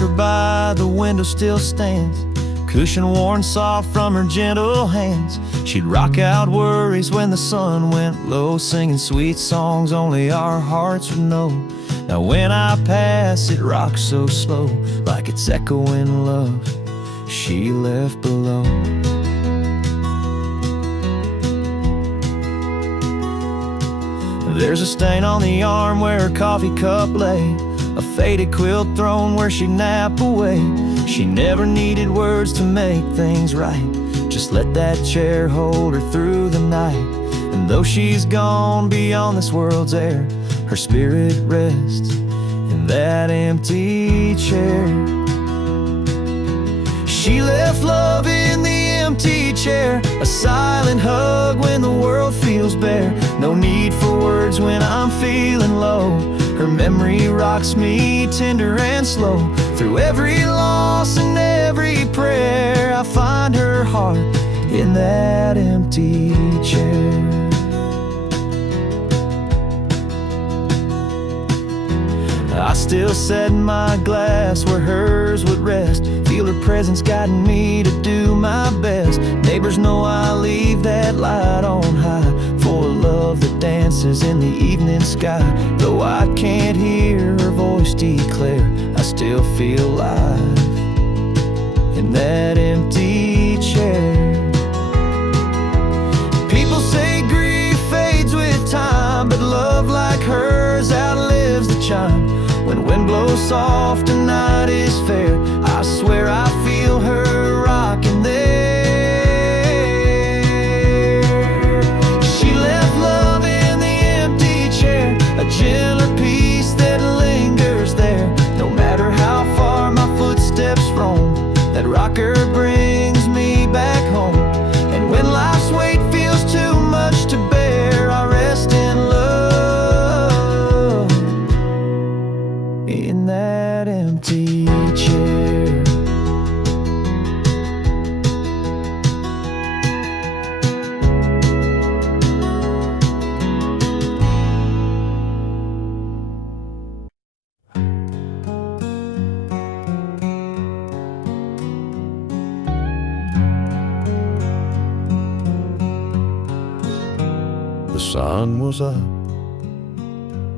rocker by the window still stands, cushion worn soft from her gentle hands. She'd rock out worries when the sun went low, singing sweet songs only our hearts would know. Now when I pass, it rocks so slow, like it's echoing love she left below. There's a stain on the arm where her coffee cup lay, a faded quilt thrown where she'd nap away. She never needed words to make things right, just let that chair hold her through the night. And though she's gone beyond this world's air, her spirit rests in that empty chair. She left love in the empty chair, a silent hug when the world feels bare. No need for words when I'm feeling low, her memory rocks me tender and slow. Through every loss and every prayer, I find her heart in that empty chair. I still set my glass where hers would rest, feel her presence guiding me to do my best. Neighbors know I leave that light on high, for a love that dances in the evening sky. Though I can't hear her voice declare, I still feel alive in that empty chair. People say grief fades with time, but love like hers outlives the chime. When wind blows soft and night is fair, I swear I feel her rocking there. She left love in the empty chair, a gentler peace that lingers there. No matter how far my footsteps roam, that rocker brings me back home. And when life's weight feels too much to bear, I rest in love in that empty chair. The sun was up,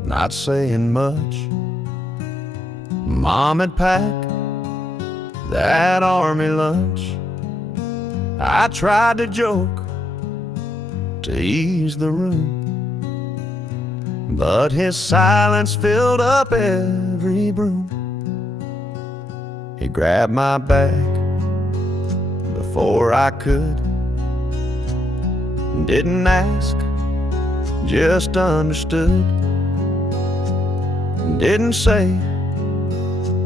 not saying much. Mom had packed that army lunch. I tried to joke to ease the room, but his silence filled up every room. He grabbed my bag before I could, didn't ask, just understood. Didn't say,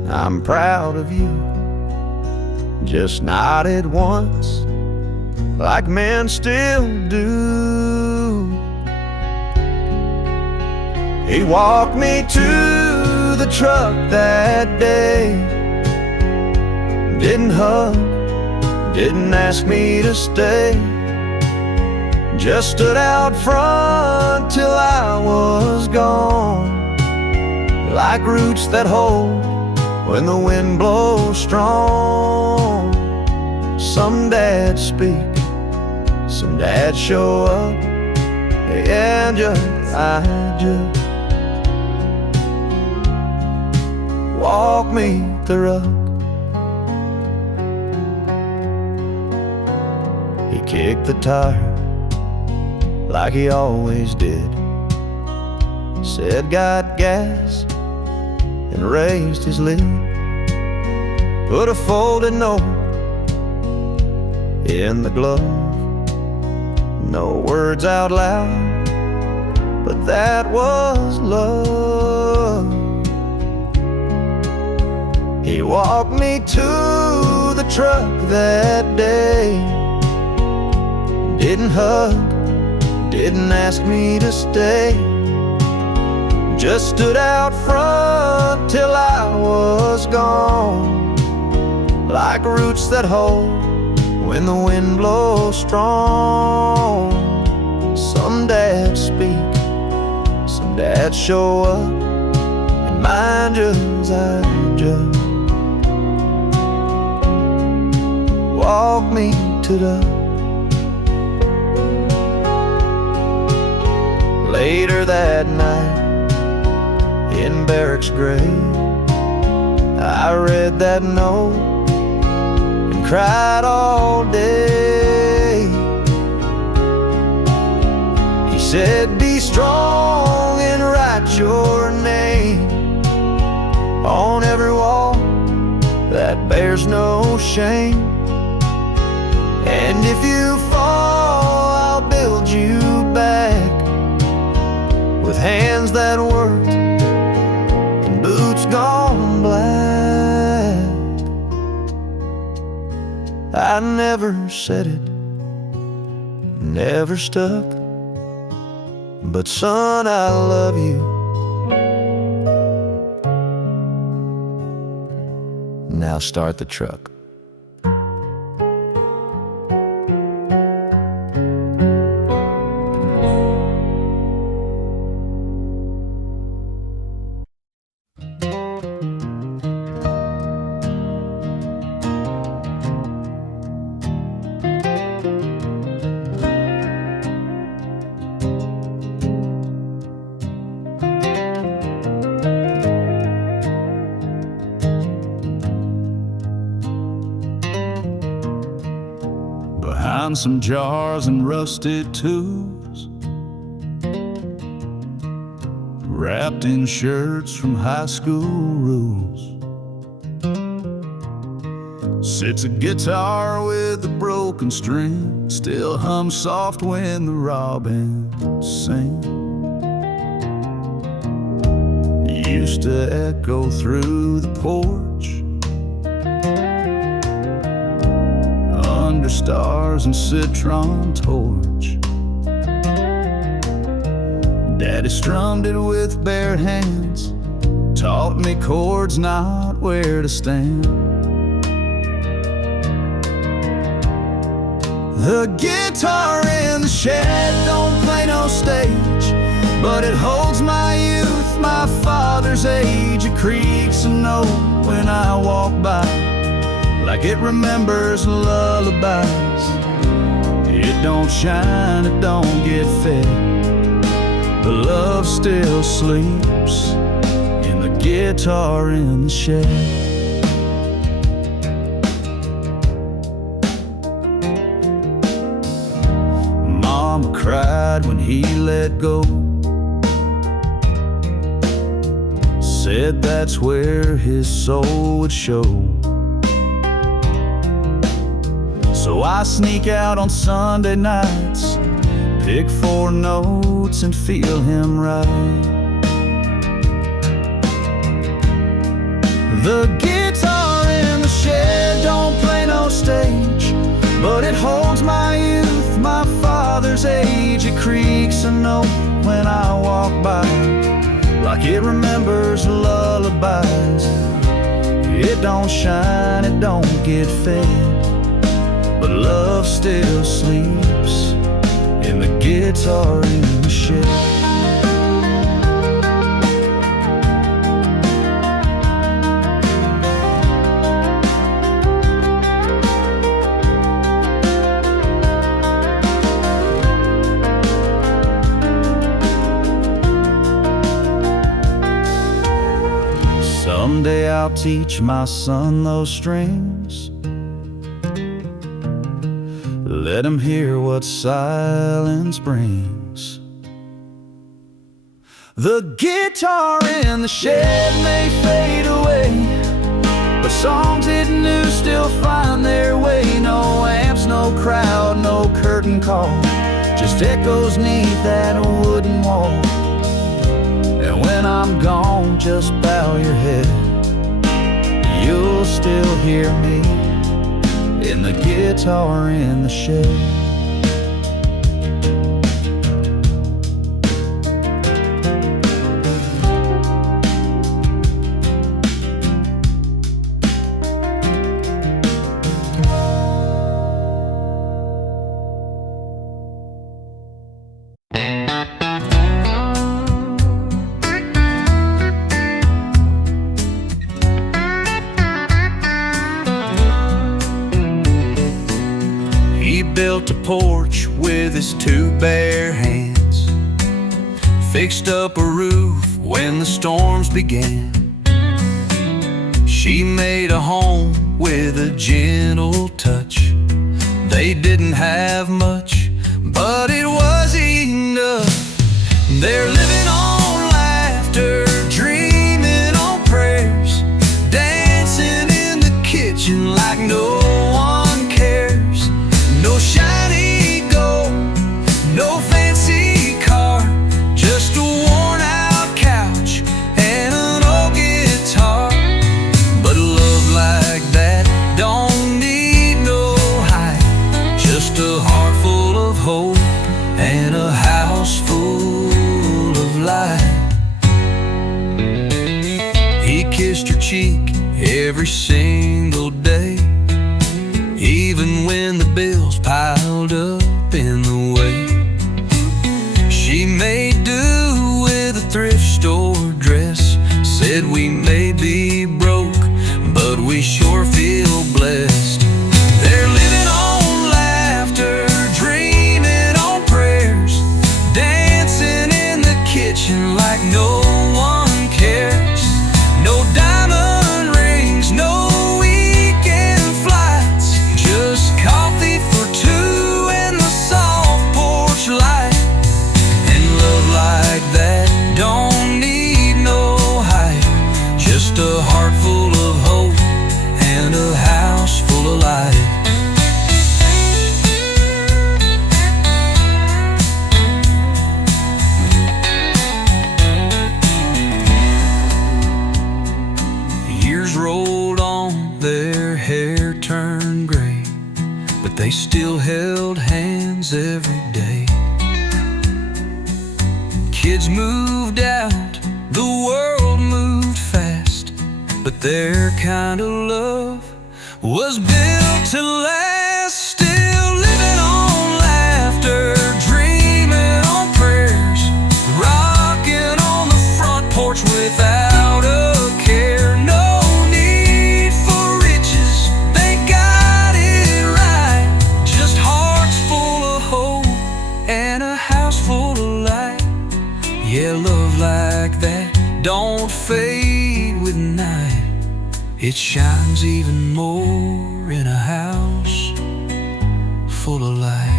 I'm proud of you, just nodded once, like men still do. He walked me to the truck that day, didn't hug, didn't ask me to stay, just stood out front till I was gone, like roots that hold when the wind blows strong. Some dads speak, some dads show up, and I just walk me the rug. He kicked the tire like he always did, said got gas, and raised his lid. Put a folded note in the glove, no words out loud, but that was love. He walked me to the truck that day, didn't hug, didn't ask me to stay, just stood out front till I was gone, like roots that hold when the wind blows strong. Some dads speak, some dads show up, and mine just walked me to the. Later that night, in Barrack's grave, I read that note and cried all day. He said, be strong and write your name on every wall that bears no shame. And if you fall, I'll build you back with hands that worked and boots gone black. I never said it, never stuck, but son, I love you. Now start the truck. Behind some jars and rusted tools, wrapped in shirts from high school rules, sits a guitar with a broken string, still hums soft when the robins sing. Used to echo through the porch, under stars and citron torch. Daddy strummed it with bare hands, taught me chords, not where to stand. The guitar in the shed don't play no stage, but it holds my youth, my father's age. It creaks a note when I walk by, like it remembers lullabies. It don't shine, it don't get fed, but love still sleeps in the guitar in the shed. Mama cried when he let go, said that's where his soul would show. So I sneak out on Sunday nights, pick 4 notes and feel him right. The guitar in the shed don't play no stage, but it holds my youth, my father's age. It creaks a note when I walk by, like it remembers lullabies. It don't shine, it don't get fed, but love still sleeps in the guitar in the shed. Someday I'll teach my son those strings, let him hear what silence brings. The guitar in the shed may fade away, but songs it knew still find their way. No amps, no crowd, no curtain call, just echoes neath that wooden wall. And when I'm gone, just bow your head, you'll still hear me in the guitar in the shed. built a porch with his two bare hands, fixed up a roof when the storms began. She made a home with a gentle touch. They didn't have much, but it was enough. They're living on laughter, dreaming on prayers, dancing in the kitchen like no one cares. No shiny gold, no fancy car, just a worn out couch and an old guitar. But love like that don't need no hype, just a heart full of hope and a house full of light. He kissed her cheek every single day, even when the bills piled up in the way. She made do with a thrift store dress, said we may be broke, but we sure feel blessed. They're living on laughter, dreaming on prayers, dancing in the kitchen like no one cares. No diamond rings, no weekend flights, just coffee for two and the soft porch light. And love like that don't need no hype, just a heart full of hope and a house full of light. Years rolled on, their hair turned gray, but they still held hands every day. Kids moved out, the world moved fast, but their kind of love was built to last. Still living on laughter, dreaming on prayers, rocking on the front porch without a care. No need for riches, they got it right, just hearts full of hope and a house full of light. Yeah, love like that don't fade with night, it shines even more in a house full of light.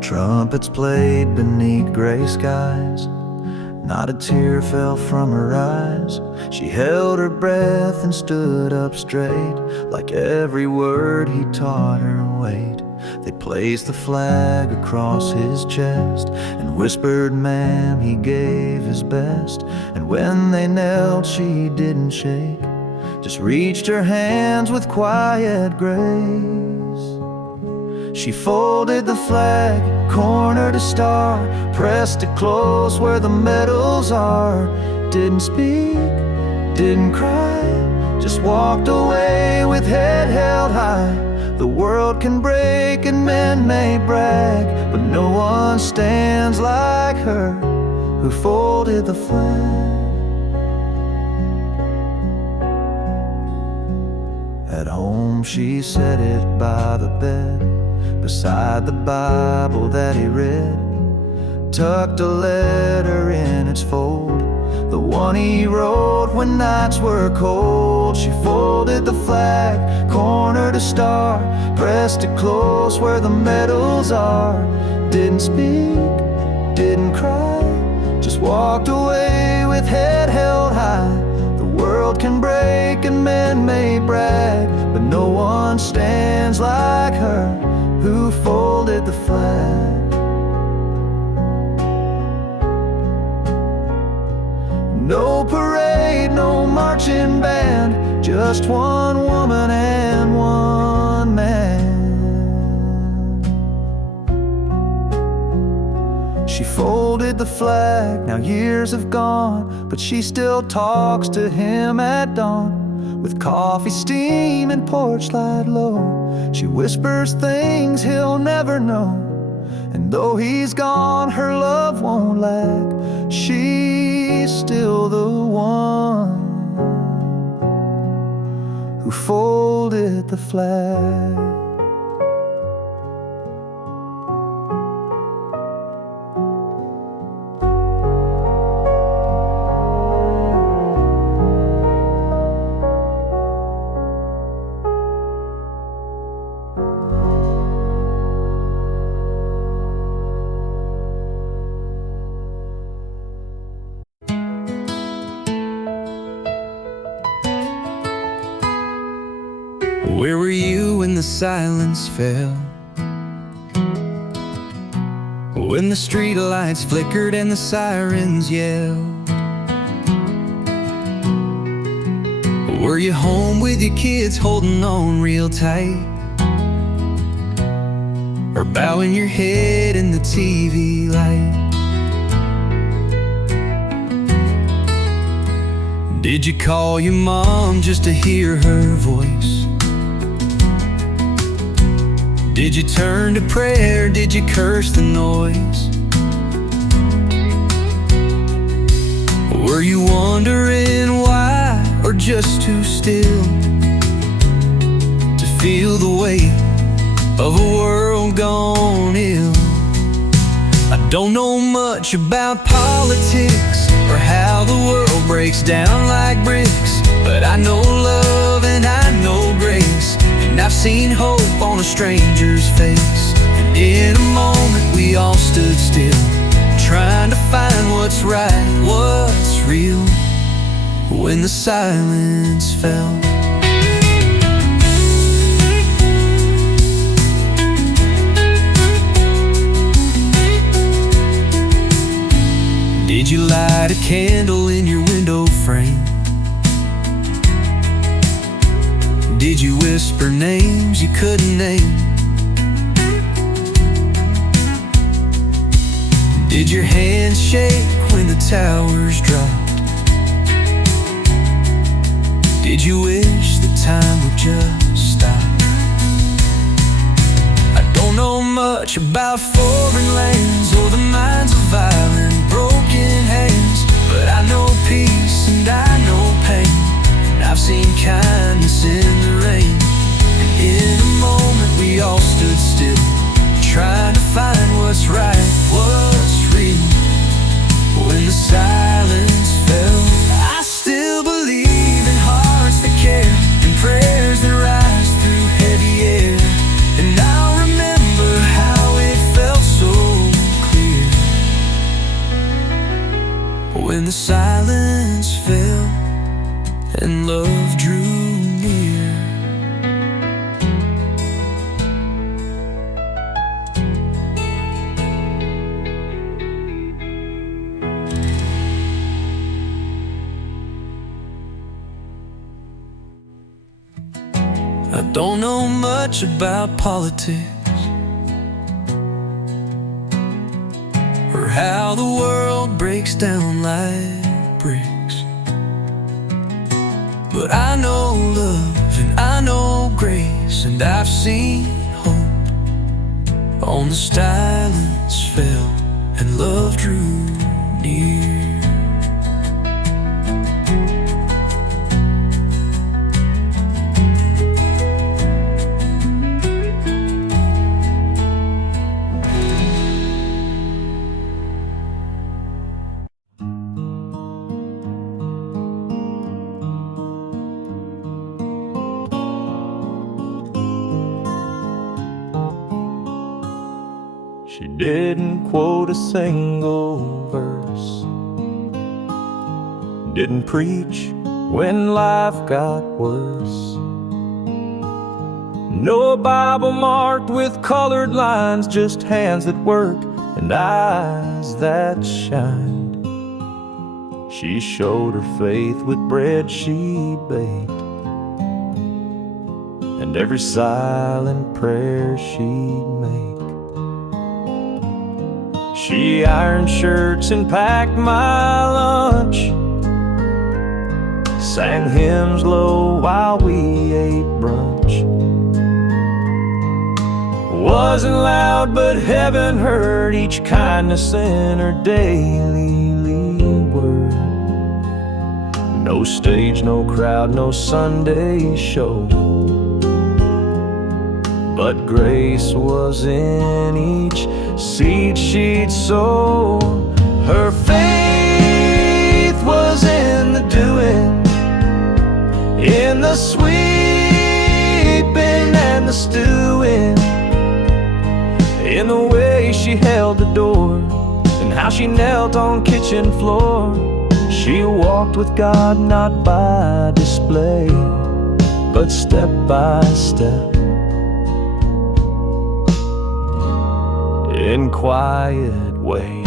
Trumpets played beneath gray skies, not a tear fell from her eyes. She held her breath and stood up straight, like every word he taught her. Wait, they placed the flag across his chest and whispered, "Ma'am," he gave his best. And when they knelt, she didn't shake, just reached her hands with quiet grace. She folded the flag, corner to star, pressed it close where the medals are. Didn't speak, didn't cry, just walked away with head held high. The world can break and men may brag, but no one stands like her who folded the flag. At home she set it by the bed, beside the Bible that he read, tucked a letter in its fold, the one he wrote when nights were cold. She folded the flag, corner to star, pressed it close where the medals are. Didn't speak, didn't cry, just walked away with head held high. The world can break and men may brag, but no one stands like her who folded the flag. No parade, no marching band, just one woman and one man. She folded the flag, now years have gone, but she still talks to him at dawn. With coffee steam and porch light low, she whispers things he'll never know. And though he's gone, her love won't lack. She's still the one who folded the flag. Where were you when the silence fell? When the street lights flickered and the sirens yelled? Were you home with your kids holding on real tight? Or bowing your head in the TV light? Did you call your mom just to hear her voice? Did you turn to prayer? Did you curse the noise? Were you wondering why, or just too still to feel the weight of a world gone ill? I don't know much about politics or how the world breaks down like bricks, but I know love and I know grace, and I've seen hope on a stranger's face. And in a moment we all stood still, trying to find what's right, what's real, when the silence fell. Did you light a candle in your window frame? Did you whisper names you couldn't name? Did your hands shake when the towers dropped? Did you wish the time would just stop? I don't know much about foreign lands or the minds of violent, broken hands, but I know peace and I know pain, and I've seen kindness in the rain. And in a moment we all stood still, trying to find what's right, what's real, when the silence fell. I still believe in hearts that care and prayers that rise through heavy air, and I'll remember how it felt so clear when the silence fell and love drew near. I don't know much about politics or how the world breaks down like bricks, but I know love and I know grace, and I've seen hope on the silence fell and love drew near. She didn't quote a single verse, didn't preach when life got worse. No Bible marked with colored lines, just hands that work and eyes that shined. She showed her faith with bread she baked, and every silent prayer she'd make. She ironed shirts and packed my lunch, sang hymns low while we ate brunch. Wasn't loud, but heaven heard each kindness in her daily word. No stage, no crowd, no Sunday show, but grace was in each seed she'd sow. Her faith was in the doing, in the sweeping and the stewing, in the way she held the door, and how she knelt on kitchen floor. She walked with God not by display, but step by step, in quiet ways.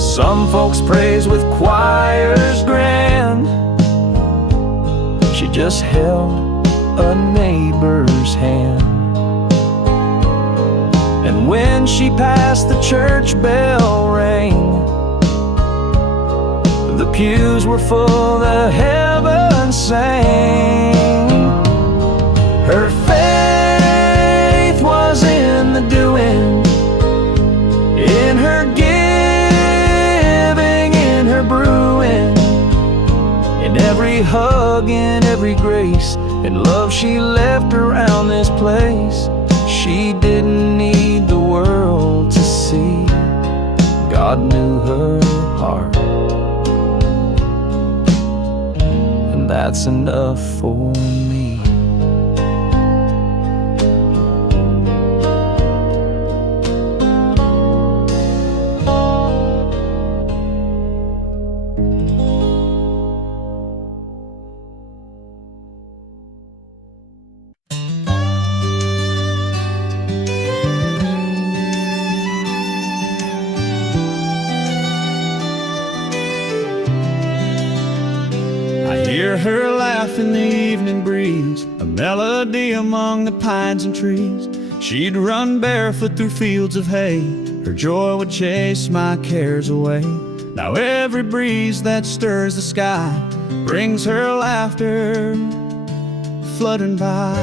Some folks praise with choirs grand. She just held a neighbor's hand, and when she passed, the church bell rang. The pews were full, the heavens sang. Her faith was in the doing, in her giving, in her brewing, in every hug, in every grace, and love she left around this place. She didn't need the world to see, God knew her heart, and that's enough for me. Hear her laugh in the evening breeze, a melody among the pines and trees. She'd run barefoot through fields of hay, her joy would chase my cares away. Now every breeze that stirs the sky brings her laughter flooding by.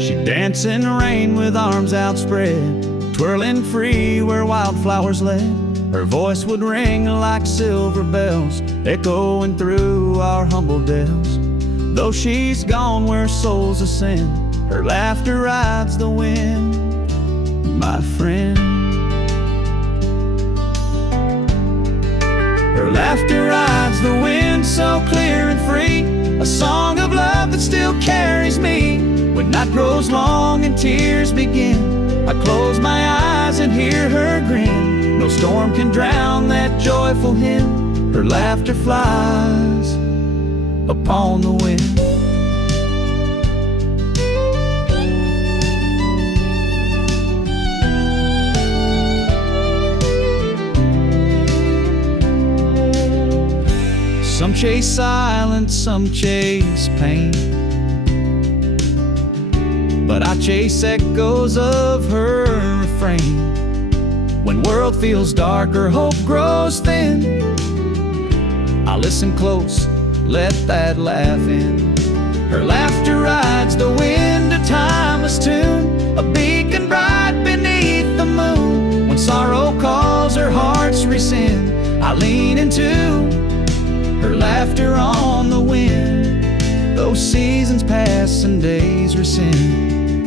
She'd dance in the rain with arms outspread, twirling free where wildflowers led. Her voice would ring like silver bells, echoing through our humble dells. Though she's gone where souls ascend, her laughter rides the wind, my friend. Her laughter rides the wind so clear and free, a song of love that still carries me. When night grows long and tears begin, I close my eyes and hear her grin. No storm can drown that joyful hymn. Her laughter flies upon the wind. Some chase silence, some chase pain, but I chase echoes of her refrain. When world feels darker, hope grows thin, I listen close, let that laugh in. Her laughter rides the wind, a timeless tune, a beacon bright beneath the moon. When sorrow calls, her heart's rescind, I lean into her laughter on the wind. Though seasons pass and days rescind,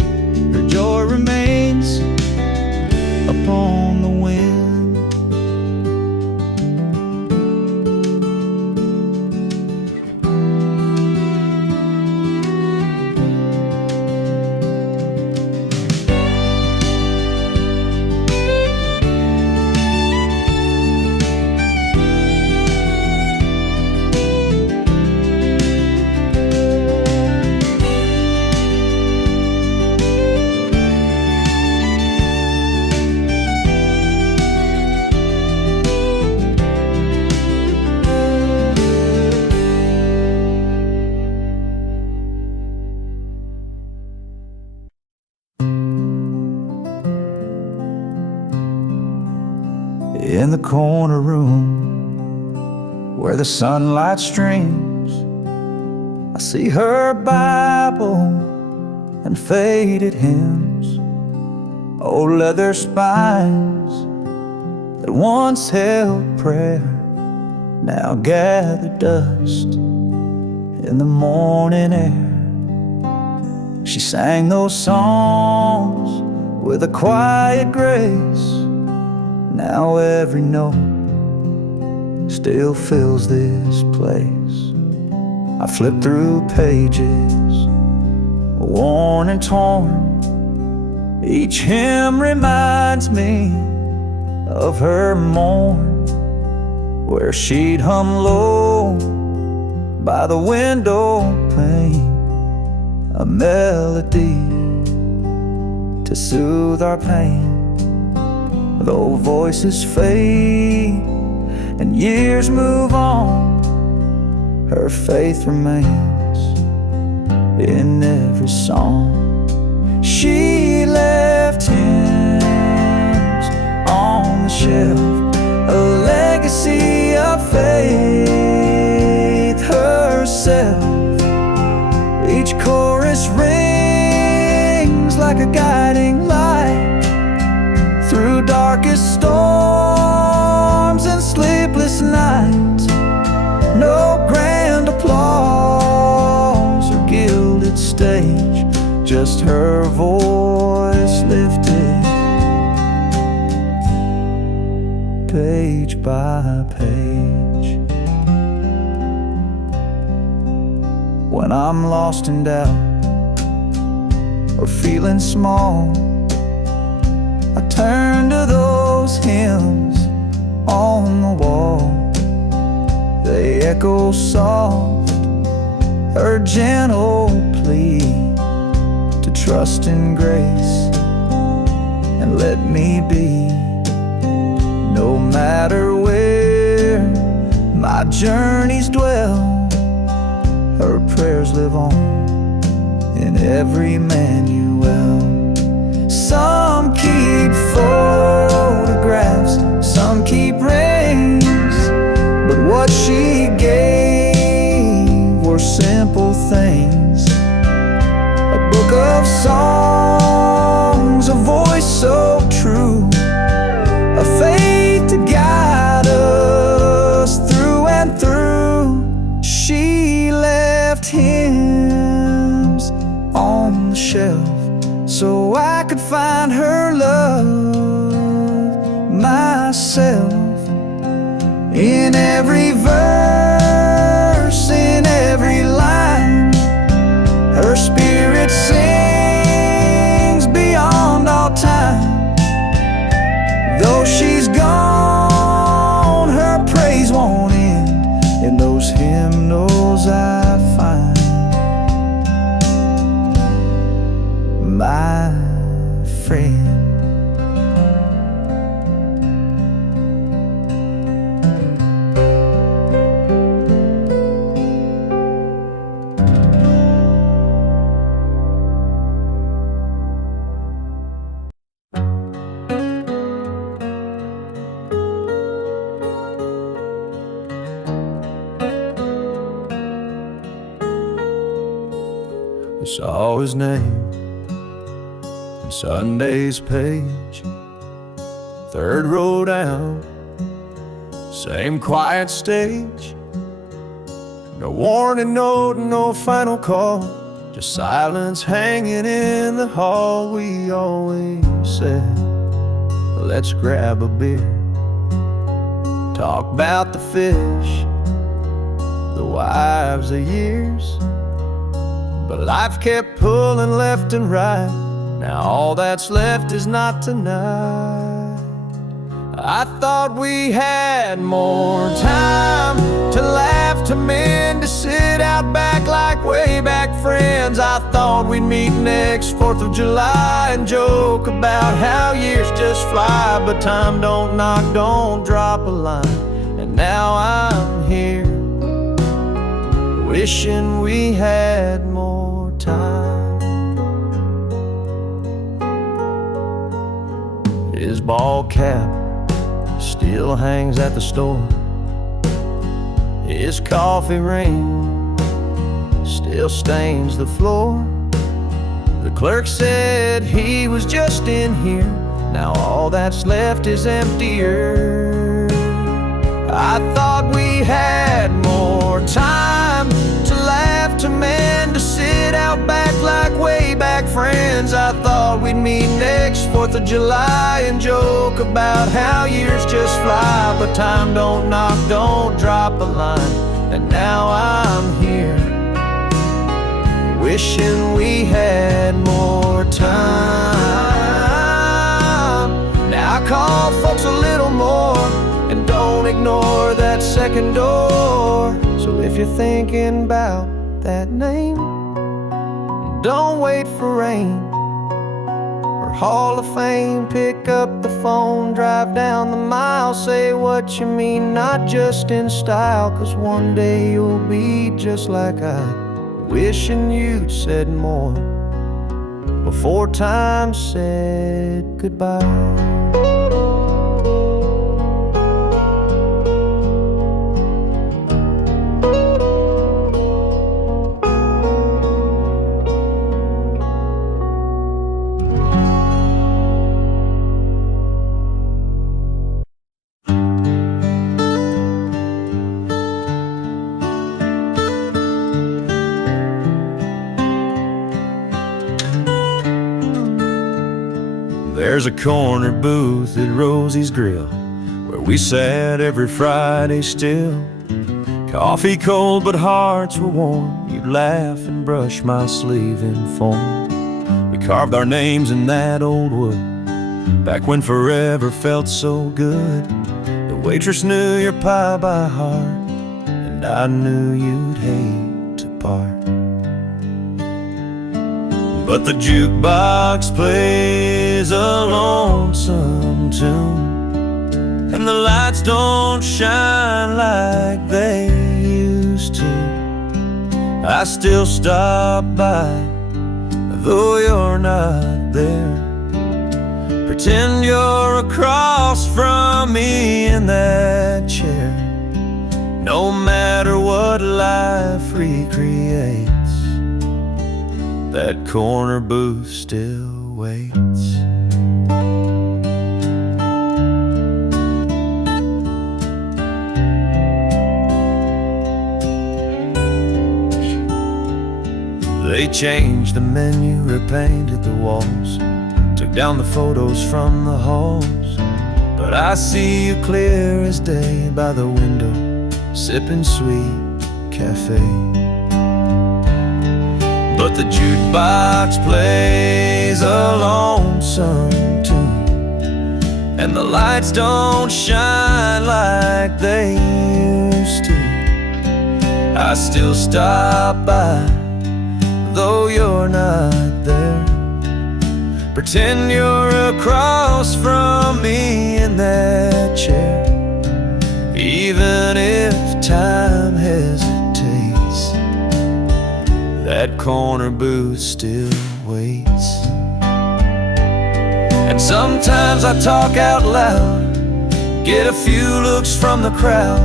her joy remains upon the wind. in the corner room where the sunlight streams. I see her Bible and faded hymns, old leather spines that once held prayer now gather dust in the morning air. She sang those songs with a quiet grace. Now every note still fills this place. I flip through pages, worn and torn. Each hymn reminds me of her morn, where she'd hum low by the window pane, a melody to soothe our pain. Though voices fade and years move on, her faith remains in every song. She left hymns on the shelf, a legacy of faith herself. Each chorus rings like a guiding light through darkest storms and sleepless nights. No grand applause or gilded stage, just her voice lifted page by page. When I'm lost in doubt or feeling small, I turn to those hymns on the wall. They echo soft, her gentle plea to trust in grace and let me be. No matter where my journeys dwell, her prayers live on in every manual. Some keep photographs, some keep rings, but what she gave were simple things. A book of songs, a voice so true, a faith to guide us through and through. She left hymns on the shelf so I could find her love myself. In every verse, in every line, her spirit sings beyond all time. Though she's gone, her praise won't end in those hymnals I find. My friend. I saw his name on Sunday's page, third row down, same quiet stage. No warning note, no final call, just silence hanging in the hall. We always said, let's grab a beer, talk about the fish, the wives of years. But life kept pulling left and right. Now all that's left is not tonight. I thought we had more time to laugh, to mend, to sit out back like way back friends. I thought we'd meet next 4th of July and joke about how years just fly. But time don't knock, don't drop a line. And now I'm here, wishing we had more time. His ball cap still still hangs at the store. His coffee ring still stains the floor. The clerk said he was just in here. Now all that's left is emptier. I thought we had more time to laugh, to mend, to sit out back like way back friends. I thought we'd meet next 4th of July and joke about how years just fly. But time don't knock, don't drop a line. And now I'm here, wishing we had more time. Now I call folks a little more, and don't ignore that second door. So if you're thinking about that name, don't wait for rain or Hall of Fame. Pick up the phone, drive down the mile, say what you mean, not just in style. 'Cause one day you'll be just like I, wishing you'd said more before time said goodbye. There's a corner booth at Rosie's Grill where we sat every Friday still. Coffee cold but hearts were warm. You'd laugh and brush my sleeve in foam. We carved our names in that old wood back when forever felt so good. The waitress knew your pie by heart, and I knew you'd hate to part. But the jukebox plays a lonesome tune, and the lights don't shine like they used to. I still stop by, though you're not there. Pretend you're across from me in that chair. No matter what life recreates, that corner booth still waits. They changed the menu, repainted the walls, took down the photos from the halls. But I see you clear as day by the window, sipping sweet cafe. But the jukebox plays a lonesome tune, and the lights don't shine like they used to. I still stop by, though you're not there. Pretend you're across from me in that chair. Even if time hesitates, that corner booth still waits. And sometimes I talk out loud, get a few looks from the crowd.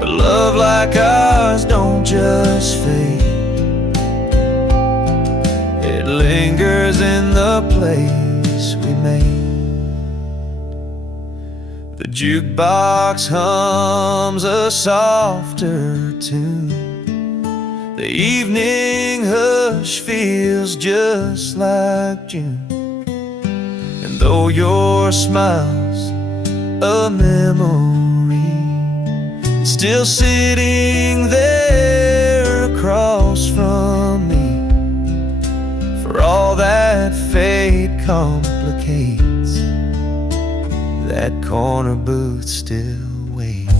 But love like ours don't just fade, it lingers in the place we made. The jukebox hums a softer tune, the evening hush feels just like June. And though your smile's a memory, it's still sitting there across from me. For all that fate complicates, that corner booth still waits.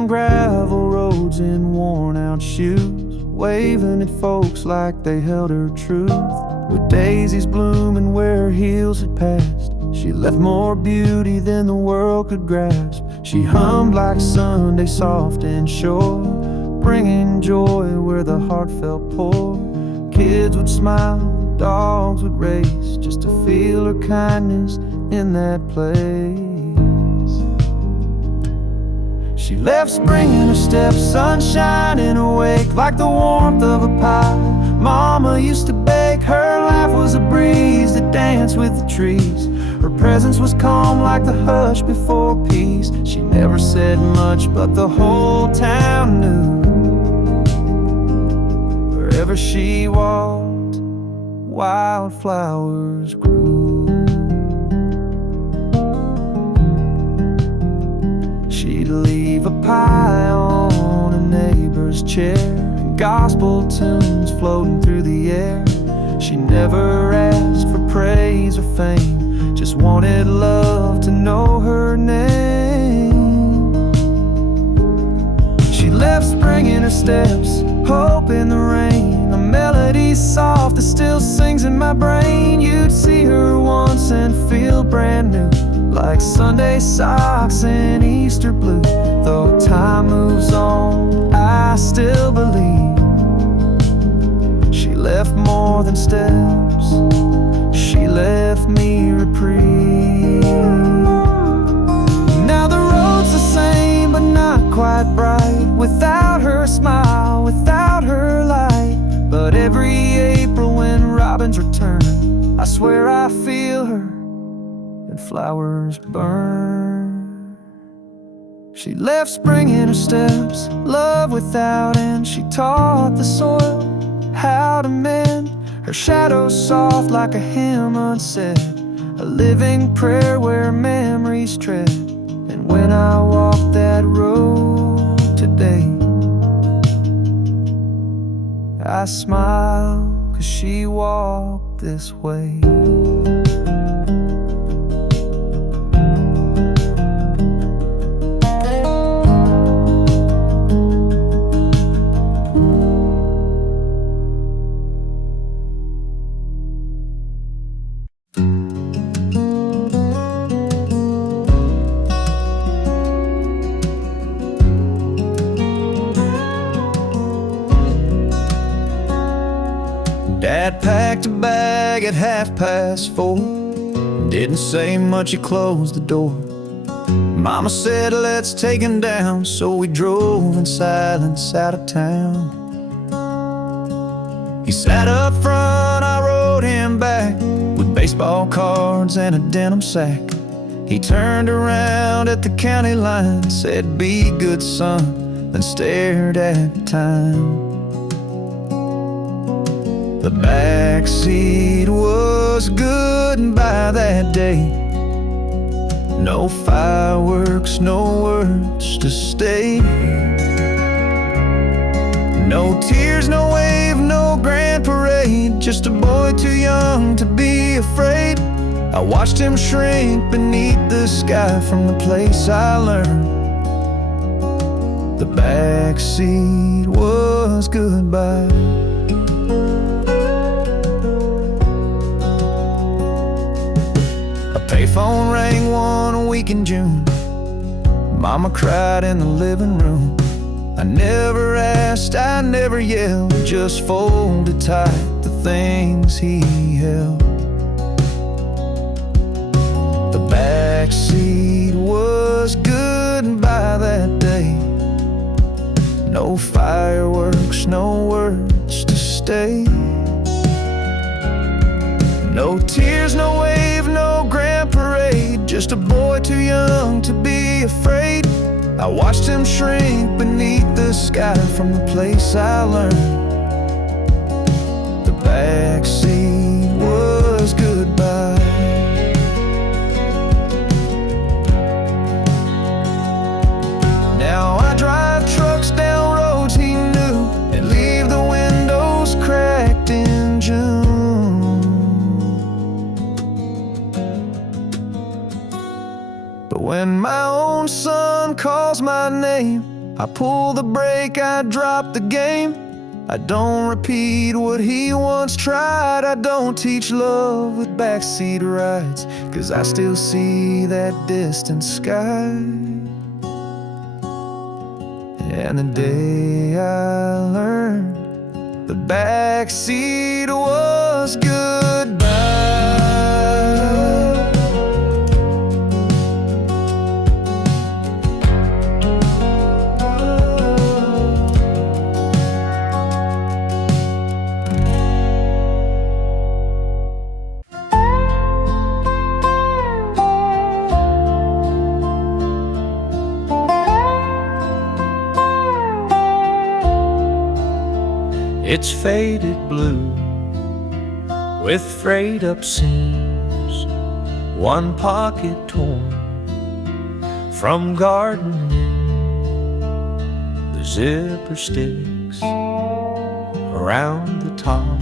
down gravel roads in worn-out shoes, waving at folks like they held her truth. With daisies blooming where her heels had passed, she left more beauty than the world could grasp. She hummed like Sunday, soft and sure, bringing joy where the heart felt poor. Kids would smile, dogs would race, just to feel her kindness in that place. She left spring in her step, sunshine in her wake, like the warmth of a pie Mama used to bake. Her laugh was a breeze that danced with the trees. Her presence was calm like the hush before peace. She never said much, but the whole town knew. Wherever she walked, wildflowers grew. She'd leave a pie on a neighbor's chair, and gospel tunes floating through the air. She never asked for praise or fame, just wanted love to know her name. She left spring in her steps, hope in the rain, a melody soft that still sings in my brain. You'd see her once and feel brand new, like Sunday socks and Easter blue. Though time moves on, I still believe she left more than steps, she left me reprieve. Now the road's the same, but not quite bright, without her smile, without her light. But every April when robins return, I swear I feel her and flowers burn. She left spring in her steps, love without end. She taught the soil how to mend, her shadow soft like a hymn unsaid, a living prayer where memories tread. And when I walk that road today, I smile 'cause she walked this way. Dad packed a bag at 4:30. Didn't say much, he closed the door. Mama said, let's take him down, so we drove in silence out of town. He sat up front, I rode him back, with baseball cards and a denim sack. He turned around at the county line, said, be good, son, then stared at time. The backseat was good by that day. No fireworks, no words to stay. No tears, no wave, no grand parade, just a boy too young to be afraid. I watched him shrink beneath the sky from the place I learned. The backseat was goodbye. Payphone rang one week in June. Mama cried in the living room. I never asked, I never yelled, just folded tight the things he held. The backseat was goodbye that day. No fireworks, no words to stay. No tears, no wave, no grand parade, just a boy too young to be afraid. I watched him shrink beneath the sky from the place I learned. The backseat was goodbye. Now I drive trucks down roads he knew, and leave the windows cracked in June. When my own son calls my name, I pull the brake, I drop the game. I don't repeat what he once tried. I don't teach love with backseat rides, 'cause I still see that distant sky. And the day I learned the backseat was goodbye. It's faded blue with frayed up seams, one pocket torn from gardening. The zipper sticks around the top.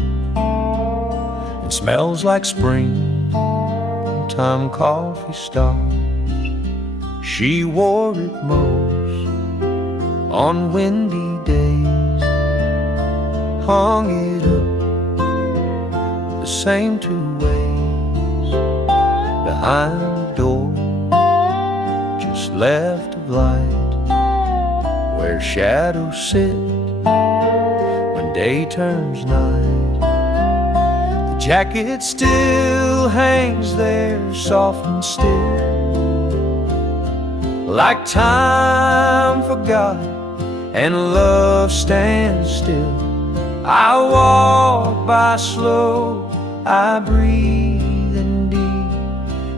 It smells like springtime coffee stars. She wore it most on windy days, hung it up the same two ways behind the door, just left of light where shadows sit when day turns night. The jacket still hangs there soft and still, like time forgot and love stands still. I walk by slow, I breathe in deep.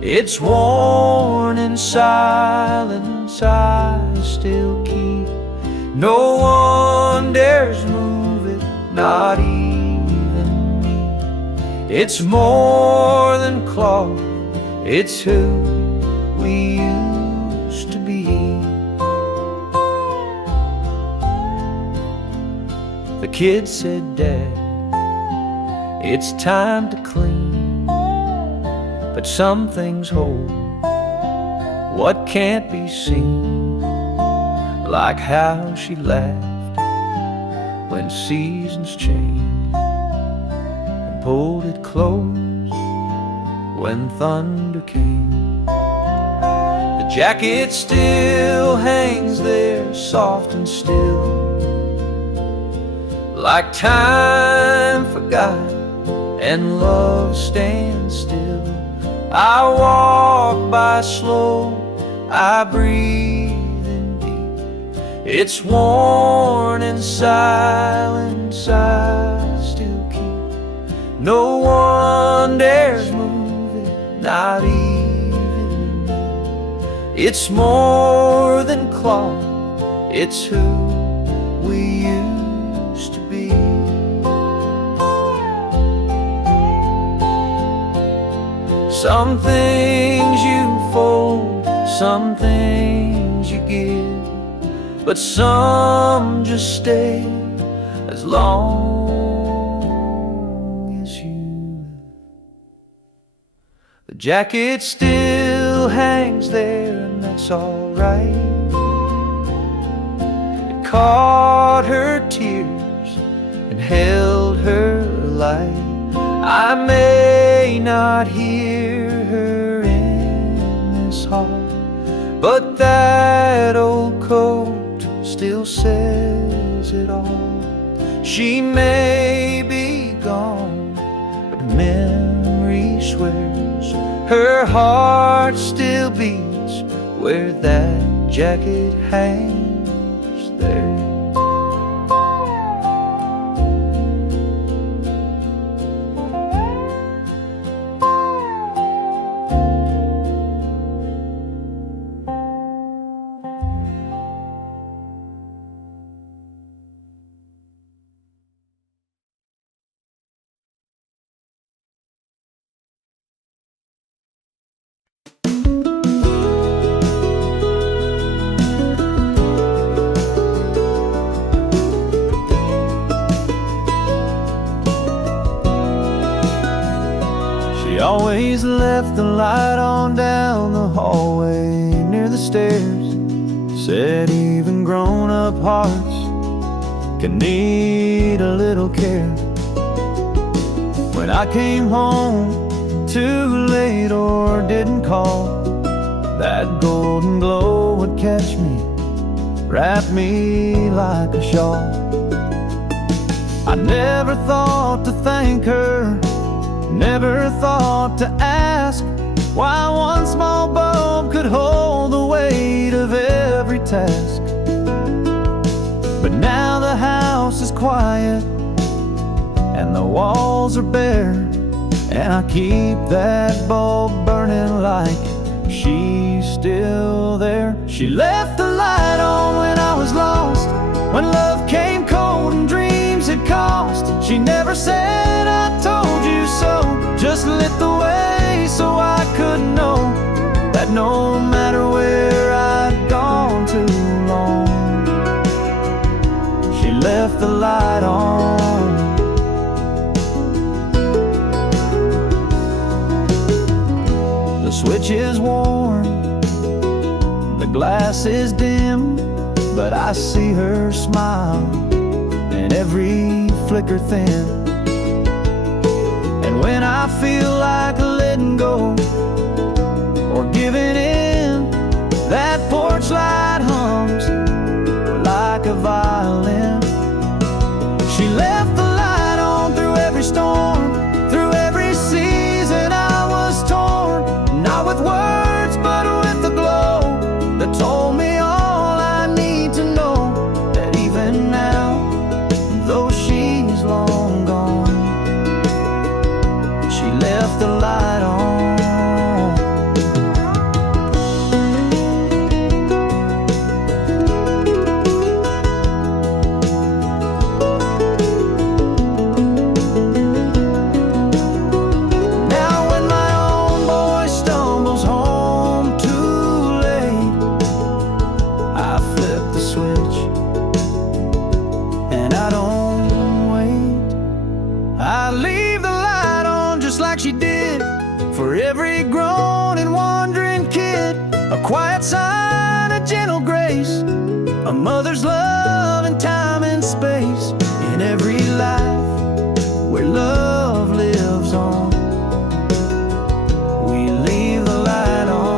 It's worn in silence, I still keep. No one dares move it, not even me. It's more than cloth, it's who we used to be. The kid said, "Dad, it's time to clean." But some things hold what can't be seen, like how she laughed when seasons changed, and pulled it close when thunder came. The jacket still hangs there soft and still, like time forgot and love stands still. I walk by slow, I breathe in deep. It's worn in silence, I still keep. No one dares move it, not even me. It's more than cloth, it's who we used to be. Some things you fold, some things you give, but some just stay as long as you. The jacket still hangs there, and that's alright. It caught her tears and held her light. I may not hear her in this hall, but that old coat still says it all. She may be gone, but memory swears her heart still beats where that jacket hangs there. She always left the light on down the hallway near the stairs, Said even grown-up hearts can need a little care. When I came home too late or didn't call, that golden glow would catch me, wrap me like a shawl. I never thought to thank her, never thought to ask why one small bulb could hold the weight of every task. But now the house is quiet and the walls are bare, and I keep that bulb burning like she's still there. She left the light on when I was lost, when love came cold and dreams had cost. She never said I told you so, just lit the way so I could know that no matter where I'd gone too long, she left the light on. The switch is worn, the glass is dim, but I see her smile and every flicker thin. And when I feel like letting go or giving in, that porch light hums like a violin. She left the light on through every storm, through every season I was torn. Not with words, but with the glow that told me all I need to know, that even now, though she's long gone, she left the light on. She did for every grown and wandering kid, a quiet sign, a gentle grace, a mother's love in time and space. In every life where love lives on, we leave the light on.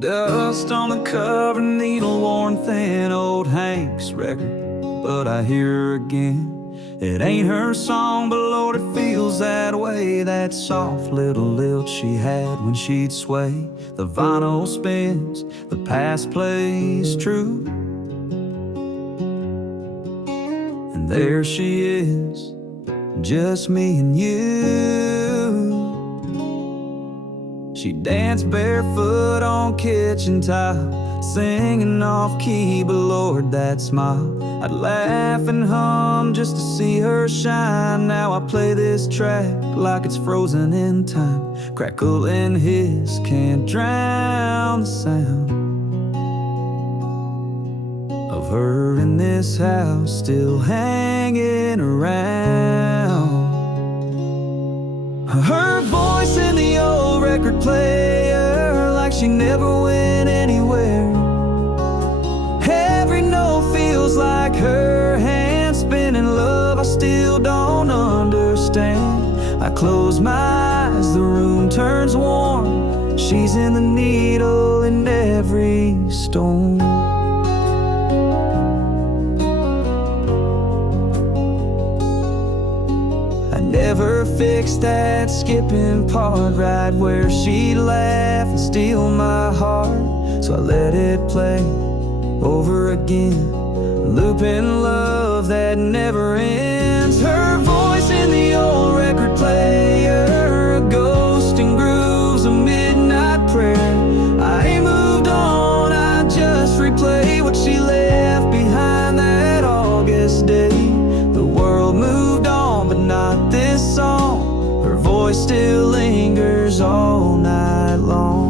Dust on the cover, needle-worn thin, old Hank's record, but I hear her again. It ain't her song, but Lord, it feels that way. That soft little lilt she had when she'd sway. The vinyl spins, the past plays true, and there she is, just me and you. She danced barefoot on kitchen tile, singing off-key, but Lord, that smile. I'd laugh and hum just to see her shine. Now I play this track like it's frozen in time. Crackle and hiss can't drown the sound of her in this house, still hanging around. Her voice in the old record player, like she never went anywhere. Every note feels like her hand spinning. Love I still don't understand. I close my eyes, the room turns warm. She's in the needle in every storm. Never fixed that skipping part, right where she'd laugh and steal my heart. So I let it play over again, looping love that never ends. Her voice in the old record player, a ghost in grooves, a midnight prayer. I ain't moved on, I just replay what she left behind that August day. voice still lingers all night long.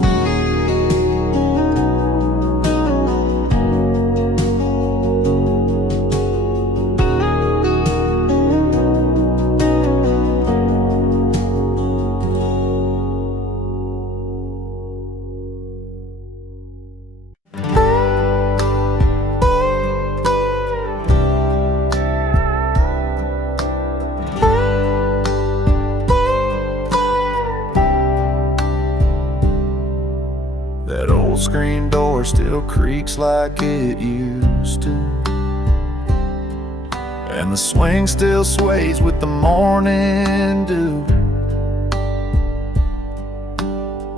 That old screen door still creaks like it used to, and the swing still sways with the morning dew.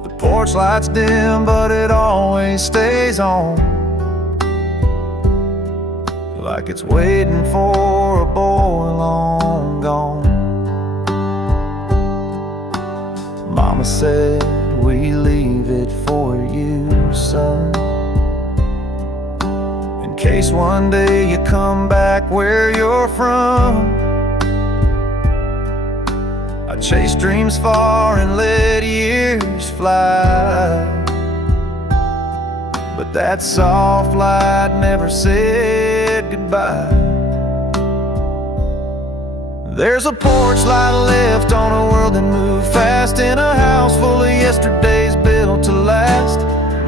The porch light's dim, but it always stays on, like it's waiting for a boy long gone. Mama said we leave it for you, son, in case one day you come back where you're from. I chased dreams far and let years fly, but that soft light never said goodbye. There's a porch light left on a world that moved fast, in a house full of yesterdays built to last.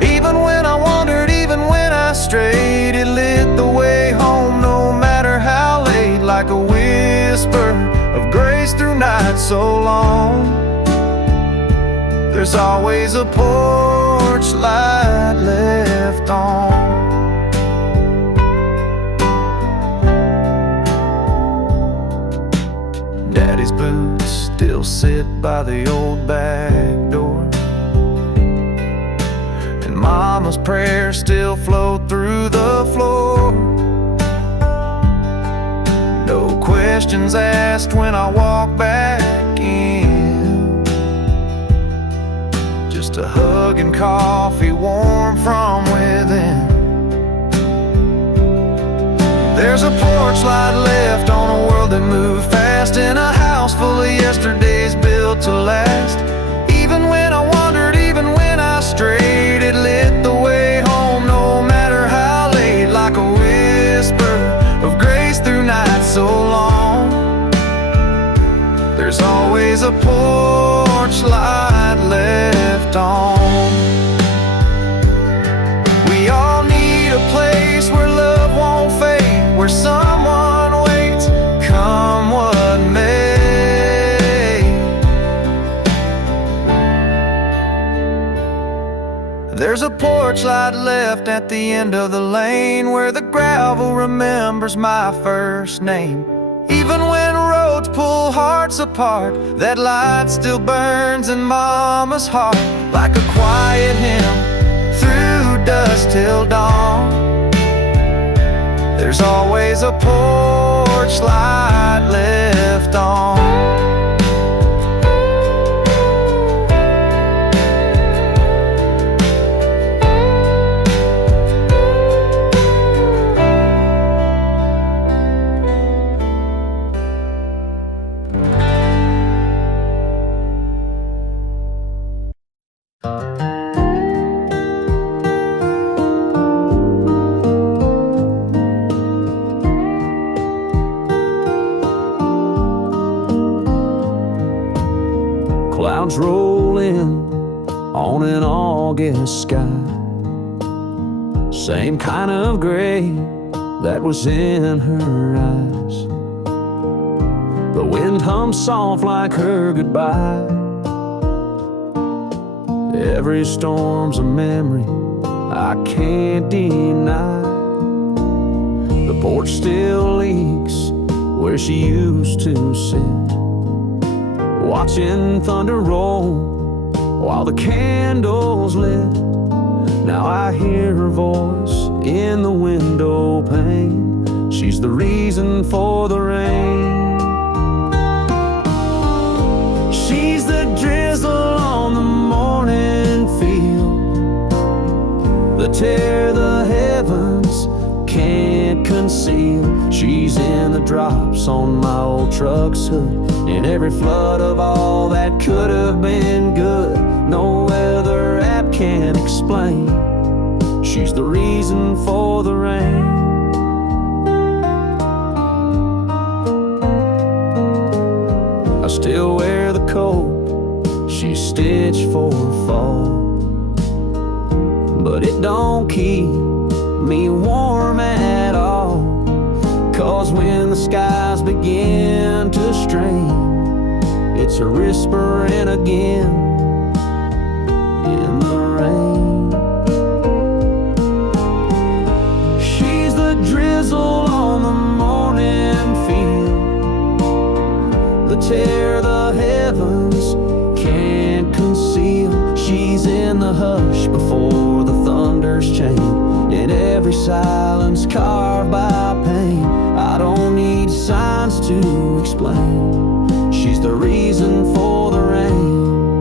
Even when I wandered, even when I strayed, it lit the way home no matter how late, like a whisper of grace through night so long. There's always a porch light left on. Daddy's boots still sit by the old back door, and Mama's prayers still flow through the floor. No questions asked when I walk back in, just a hug and coffee warm from within. There's a porch light left on a world that moved fast, in a house full of yesterdays built to last. Even when I wandered, even when I strayed, it lit the way home no matter how late, like a whisper of grace through night so long. There's always a porch light left on. We all need a place where love won't fade, where someone waits, come what may. There's a porch light left at the end of the lane, where the gravel remembers my first name. Even when roads pull hearts apart, that light still burns in Mama's heart, like a quiet hymn through dusk till dawn. There's always a porch light left on. Clouds roll in on an August sky, same kind of gray that was in her eyes. The wind hums soft like her goodbye. Every storm's a memory I can't deny. The porch still leaks where she used to sit, watching thunder roll while the candles lit. Now I hear her voice in the window pane. She's the reason for the rain. She's the drizzle on the morning field, the tear the heavens can't conceal. even seal. She's in the drops on my old truck's hood, in every flood of all that could have been good. No weather app can explain. She's the reason for the rain. I still wear the coat she's stitched for fall, but it don't keep me warm at all. 'Cause when the skies begin to strain, it's her whispering again in the rain. She's the drizzle on the morning field, the tear the heavens can't conceal. She's in the hush before the thunder's chain, in every silence carved by pain. I don't need signs to explain. She's the reason for the rain.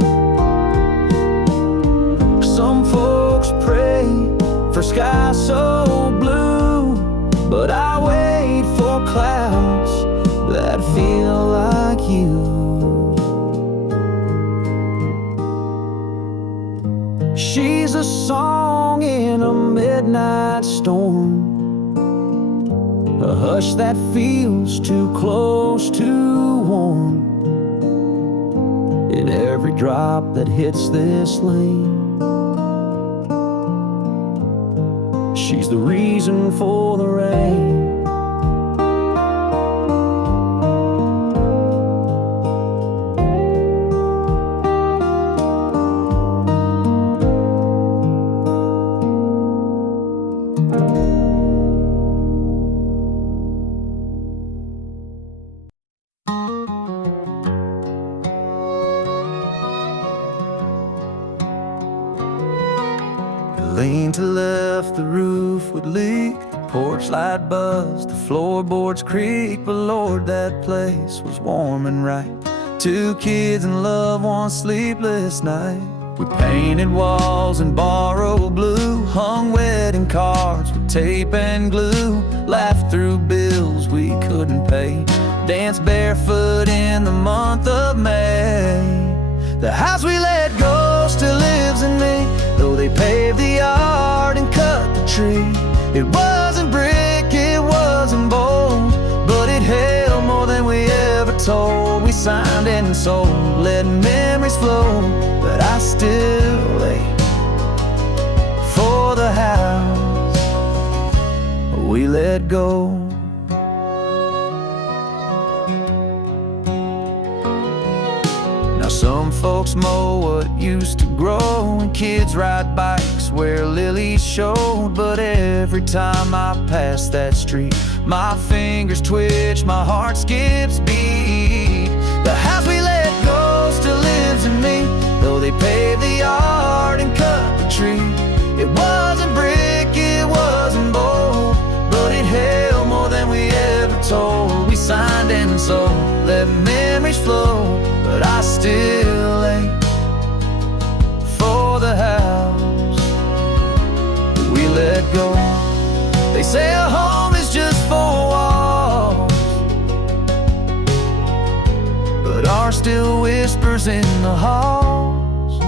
Some folks pray for skies so blue, but I wait for clouds that feel like you. She's a song in a midnight storm, a hush that feels too close to warm, in every drop that hits this lane. She's the reason for the rain. Lean to left, the roof would leak, the porch light buzzed, the floorboards creak. But Lord, that place was warm and right. 2 kids in love, 1 sleepless night. We painted walls in borrowed blue, hung wedding cards with tape and glue, laughed through bills we couldn't pay, danced barefoot in the month of May. The house we let go still lives in me, though they paved the yard and cut the tree. It wasn't brick, it wasn't bold, but it held more than we ever told. We signed and sold, letting memories flow, but I still wait for the house we let go. Some folks mow what used to grow, and kids ride bikes where lilies showed. But every time I pass that street, my fingers twitch, my heart skips beat. The house we let go still lives in me, though they paved the yard and cut the tree. It wasn't brick, it wasn't bold, but it held more than we ever told. We signed and sold, let memories flow, but I still ache for the house we let go. They say a home is just 4 walls, but ours still whispers in the halls.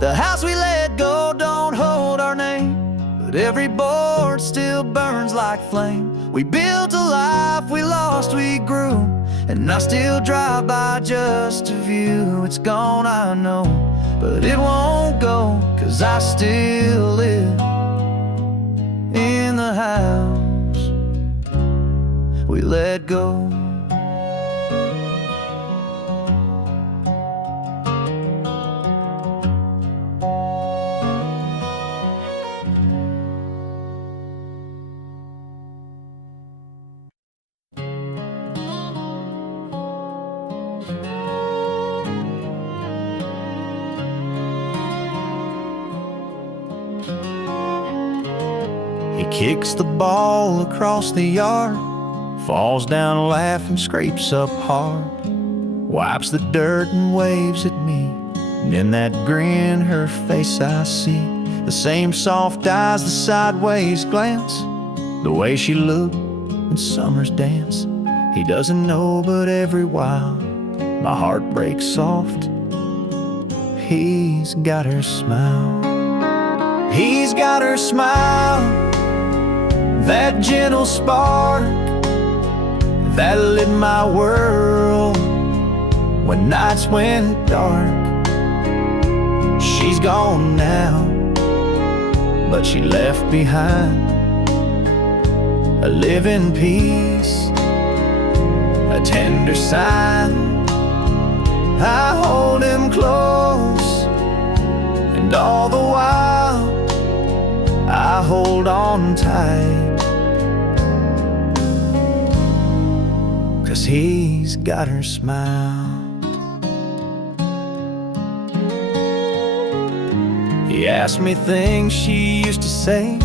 The house we let go don't hold our name, but every board still burns like flame. We built a life, we lost, we grew, and I still drive by just to view. It's gone, I know, but it won't go, 'cause I still live in the house we let go. He kicks the ball across the yard, falls down laughing, scrapes up hard, wipes the dirt and waves at me, and in that grin her face I see the same soft eyes, the sideways glance, the way she looked when summers dance. He doesn't know, but every while my heart breaks soft. He's got her smile. He's got her smile, that gentle spark that lit my world when nights went dark. She's gone now, but she left behind a living peace, a tender sign. I hold him close, and all the while I hold on tight, 'cause he's got her smile. He asked me things she used to say,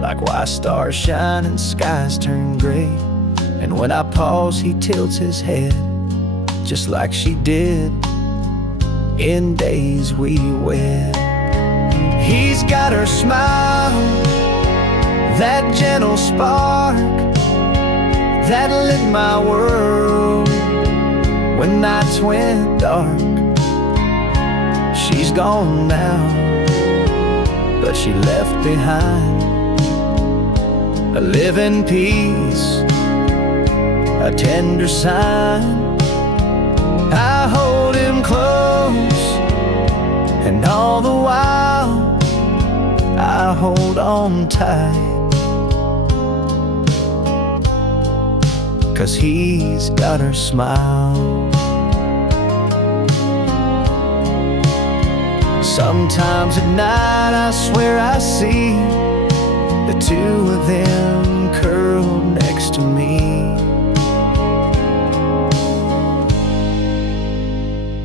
like why stars shine and skies turn gray. And when I pause, he tilts his head, just like she did in days we wed. He's got her smile, that gentle spark that lit my world when nights went dark. She's gone now, but she left behind a living peace, a tender sign. I hold him close, and all the while I hold on tight, 'cause he's got her smile. Sometimes at night I swear I see the two of them curled next to me.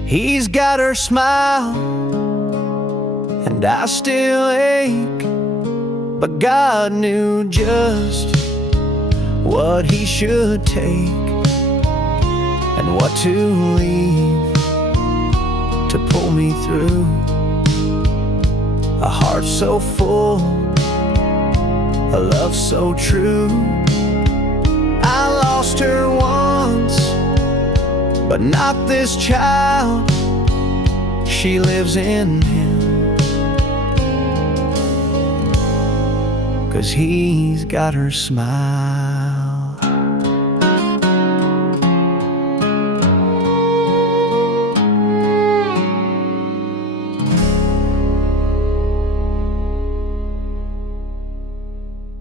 He's got her smile, and I still ache, but God knew just what he should take and what to leave to pull me through. A heart so full, a love so true. I lost her once, but not this child. She lives in him, 'cause he's got her smile.